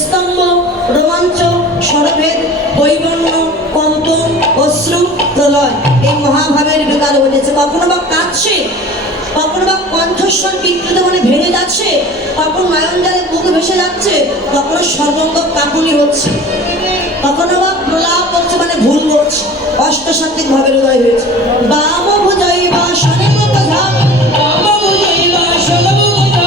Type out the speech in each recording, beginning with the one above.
স্তম্ভ, রোমাঞ্চ, স্বরভেদ, বৈবর্ণ, কম্পন, অশ্রু, প্রলয় এই মহাভাবের বিকার ঘটেছে। কখনো বা কাঁদছে, কখনো বা কণ্ঠস্বর বিকৃত মানে ভেঙে যাচ্ছে, কখনো নয়ন জলে বুক ভেসে যাচ্ছে, কখনো সর্বঙ্গ কাঁপুনি হচ্ছে, কখনো বা প্রলাপ করছে মানে ভুল করছে। অষ্টসাত্ত্বিক ভাবের উদয় হয়েছে। বাম ভুজয় বা শনে মুখধা, বাম ভুজয় বা শনে মুখধা,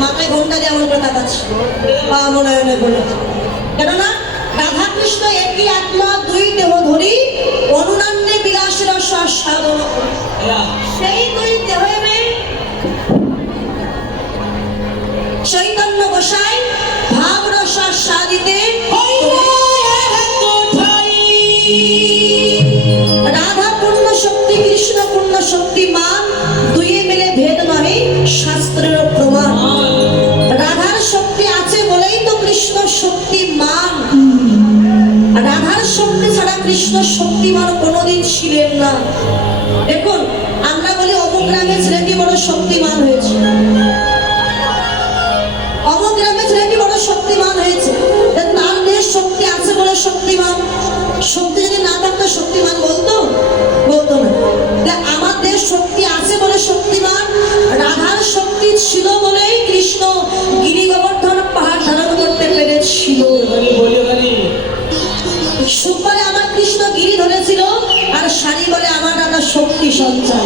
মাথায় ঘন্টা দিয়ে এমন করে তাকাচ্ছে, বা মনোনয়নে বলে। কেননা রাধা কৃষ্ণ একই আত্মা, দুই দেহ ধরি অনুনান্যে বিলাসের সাধন। সেই দুই দেহে চৈতন্য গোসাই ভাব রস সাদিতে রাধা পূর্ণ শক্তি, কৃষ্ণ পূর্ণ শক্তিমান, দুইয়ে মিলে ভেদ নহে শাস্ত্রের প্রমাণ। রাধার শক্তি আছে বলেই তো কৃষ্ণ শক্তিমান। রাধার শক্তি ছাড়া কৃষ্ণ শক্তিমান কোনোদিন ছিলেন না। দেখুন, আমরা বলি অমুক গ্রামের ছেলেটি বড় শক্তিমান হয়েছে, অমুক গ্রামের ছেলেটি বড় শক্তিমান হয়েছে। তার দেহে শক্তি আছে বলে শক্তিমান। শক্তি যদি না থাকতো শক্তিমান বলতো না। আমার দেহে শক্তি আছে বলে শক্তিমান। রাধার শক্তি ছিল বলেই কৃষ্ণ গিরি গোবর্ধন পাহাড় ধারণ করতে পেরেছিল। সুখ বলে আমার কৃষ্ণ গিরি ধরেছিল, আর শাড়ি বলে আমার রাধা শক্তি সঞ্চার।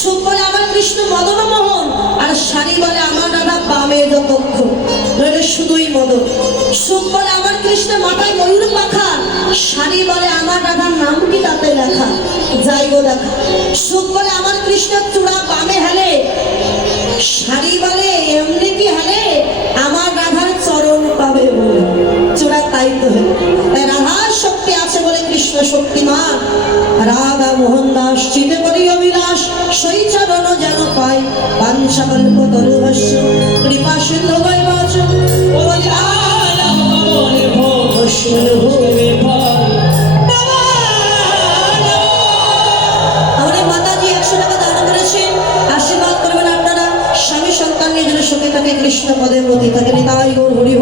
সুখ বলে আমার কৃষ্ণ মদন মোহন, আর শাড়ি বলে আমার রাধা বামে দক্ষ, নইলে শুধুই মদন। সুখ বলে আমার কৃষ্ণ মাথায় ময়ূর পাখা, শাড়ি বলে আমার রাধার নাম কি তাতে লেখা, যাই গো দেখা। সুখ বলে আমার কৃষ্ণ চূড়া বামে হেলে, শাড়ি বলে এমনি কি হেলে আমার রাধার চরণ পাবে বলে চূড়া তাই তো হেলে। তাই রাধার শক্তি আছে বলে কৃষ্ণ শক্তিমান। রাধা মোহন দাস চিতে করি অবিলাস, সেই চরণ যেন পাই বাঞ্ছা কল্প তরুভস্য কৃপা সিন্ধু বৈবাচ আমাদের মাতাজি 100 টাকা দান করেছেন। আশীর্বাদ করবেন আপনারা, স্বামী সন্তান নিয়ে যেন সুখে থাকে, কৃষ্ণ পদে প্রতি থাকে। তাই গৌর হরি।